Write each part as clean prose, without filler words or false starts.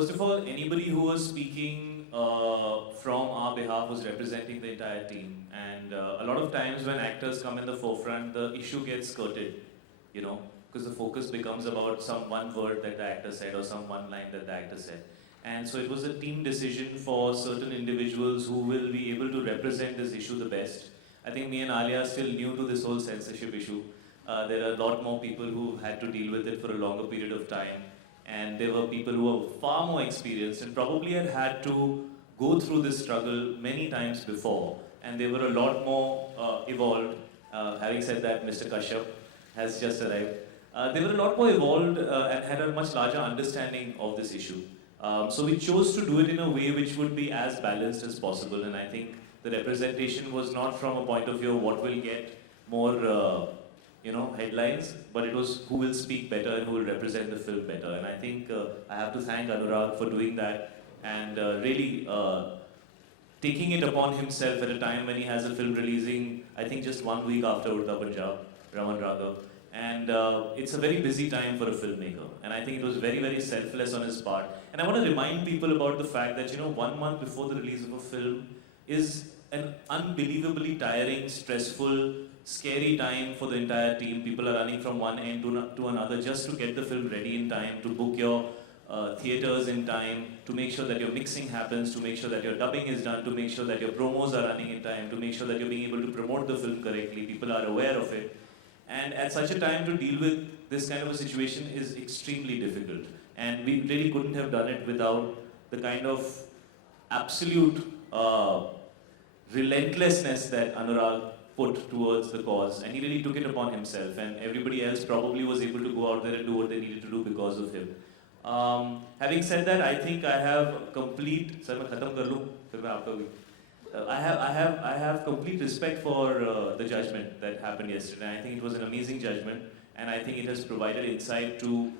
first of all, anybody who was speaking from our behalf was representing the entire team. And a lot of times when actors come in the forefront, the issue gets skirted, you know, because the focus becomes about some one word that the actor said or some one line that the actor said. And so it was a team decision for certain individuals who will be able to represent this issue the best. I think me and Alia are still new to this whole censorship issue. There are a lot more people who had to deal with it for a longer period of time. And there were people who were far more experienced and probably had to go through this struggle many times before. And they were a lot more evolved. Having said that, Mr. Kashyap has just arrived. They were a lot more evolved and had a much larger understanding of this issue. So we chose to do it in a way which would be as balanced as possible. And I think the representation was not from a point of view of what will get more headlines, but it was who will speak better and who will represent the film better. And I think I have to thank Anurag for doing that and really taking it upon himself at a time when he has a film releasing, I think just 1 week after Udta Punjab, Raman Raghav. And it's a very busy time for a filmmaker. And I think it was very, very selfless on his part. And I want to remind people about the fact that, 1 month before the release of a film is an unbelievably tiring, stressful, scary time for the entire team. People are running from one end to another just to get the film ready in time, to book your theaters in time, to make sure that your mixing happens, to make sure that your dubbing is done, to make sure that your promos are running in time, to make sure that you're being able to promote the film correctly. People are aware of it. And at such a time to deal with this kind of a situation is extremely difficult. And we really couldn't have done it without the kind of absolute relentlessness that Anurag put towards the cause. And he really took it upon himself. And everybody else probably was able to go out there and do what they needed to do because of him. Having said that, I think I have complete... I have complete respect for the judgment that happened yesterday. I think it was an amazing judgment, and I think it has provided insight to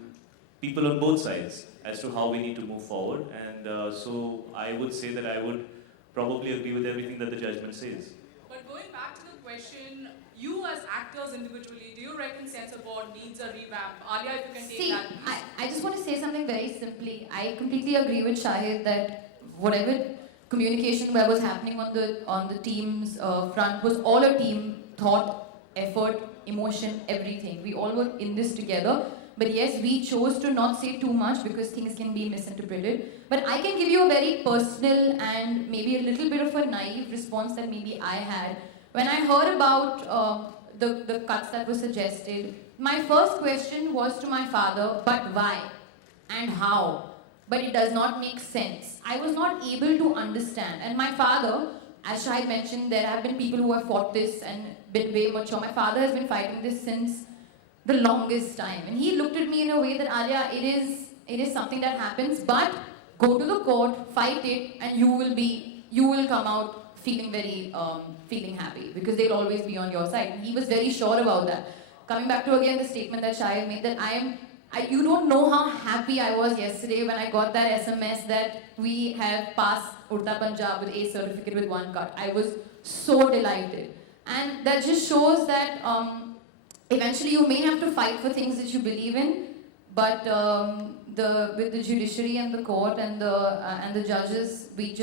people on both sides as to how we need to move forward. And so I would say that I would probably agree with everything that the judgment says. But going back to the question, you as actors individually, do you reckon censor board needs a revamp? Alia, if you can take that. I just want to say something very simply. I completely agree with Shahid that whatever communication that was happening on the team's front was all a team thought, effort, emotion, everything. We all were in this together. But yes, we chose to not say too much because things can be misinterpreted. But I can give you a very personal and maybe a little bit of a naive response that maybe I had. When I heard about the cuts that were suggested, my first question was to my father, but why and how? But it does not make sense. I was not able to understand. And my father, as Shahid mentioned, there have been people who have fought this and been way mature. My father has been fighting this since the longest time. And he looked at me in a way that, Alia, it is something that happens, but go to the court, fight it, and you will come out feeling very, feeling happy because they'll always be on your side. And he was very sure about that. Coming back to again the statement that Shahid made that you don't know how happy I was yesterday when I got that SMS that we have passed Udta Punjab with A certificate with 1 cut. I was so delighted. And that just shows that eventually you may have to fight for things that you believe in, but with the judiciary and the court and the judges, we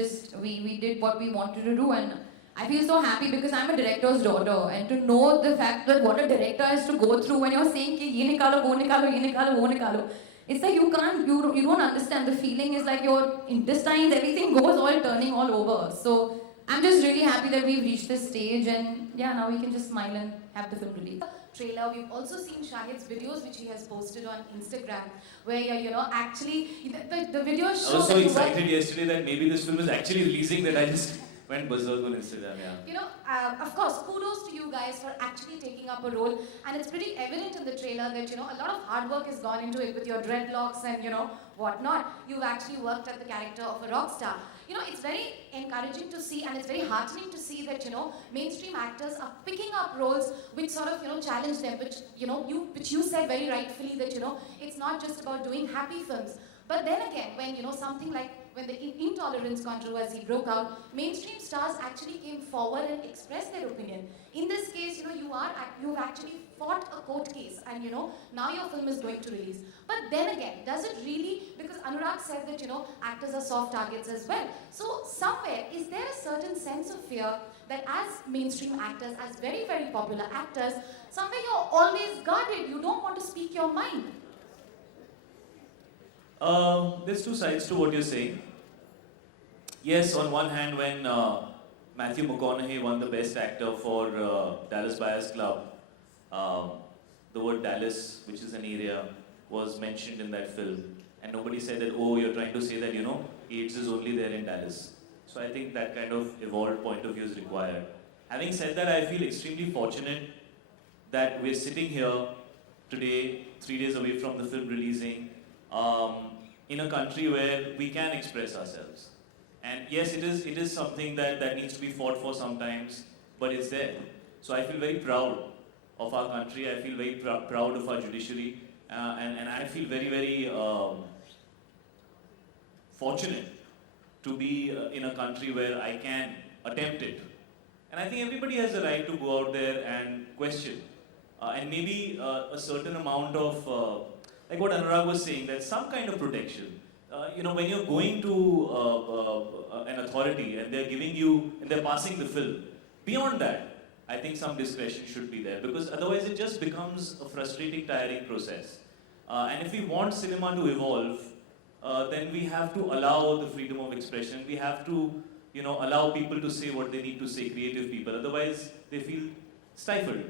did what we wanted to do. And I feel so happy because I'm a director's daughter, and to know the fact that what a director has to go through when you're saying ki ye nikalo, wo nikalo, ye nikalo, wo nikalo. It's like you don't understand. The feeling is like your intestines, everything goes all turning all over. So I'm just really happy that we've reached this stage, and yeah, now we can just smile and have the film released. Trailer. We've also seen Shahid's videos which he has posted on Instagram where actually the videos show I was so excited yesterday that maybe this film is actually releasing that I just went berserk on Instagram, yeah. Of course, kudos to you guys for actually taking up a role, and it's pretty evident in the trailer that, a lot of hard work has gone into it with your dreadlocks and, whatnot. You've actually worked at the character of a rock star. It's very encouraging to see, and it's very heartening to see that, mainstream actors are picking up roles which sort of, challenge them, which you said very rightfully that, it's not just about doing happy films. But then again, when, something like when the intolerance controversy broke out, mainstream stars actually came forward and expressed their opinion. In this case, you've actually fought a court case, and now your film is going to release. But then again, does it really, because Anurag said that actors are soft targets as well. So somewhere, is there a certain sense of fear that as mainstream actors, as very, very popular actors, somewhere you're always guarded, you don't want to speak your mind? There's two sides to what you're saying. Yes, on one hand, when Matthew McConaughey won the Best Actor for Dallas Buyers Club, the word Dallas, which is an area, was mentioned in that film. And nobody said that, oh, you're trying to say that, AIDS is only there in Dallas. So I think that kind of evolved point of view is required. Having said that, I feel extremely fortunate that we're sitting here today, 3 days away from the film releasing, in a country where we can express ourselves. And yes, it is something that needs to be fought for sometimes, but it's there. So I feel very proud of our country. I feel very proud of our judiciary, and I feel very, very fortunate to be in a country where I can attempt it. And I think everybody has a right to go out there and question. And maybe a certain amount of, like what Anurag was saying, that some kind of protection. When you're going to an authority and they're giving you, and they're passing the film, beyond that, I think some discretion should be there, because otherwise it just becomes a frustrating, tiring process. And if we want cinema to evolve, then we have to allow the freedom of expression. We have to, allow people to say what they need to say, creative people. Otherwise, they feel stifled.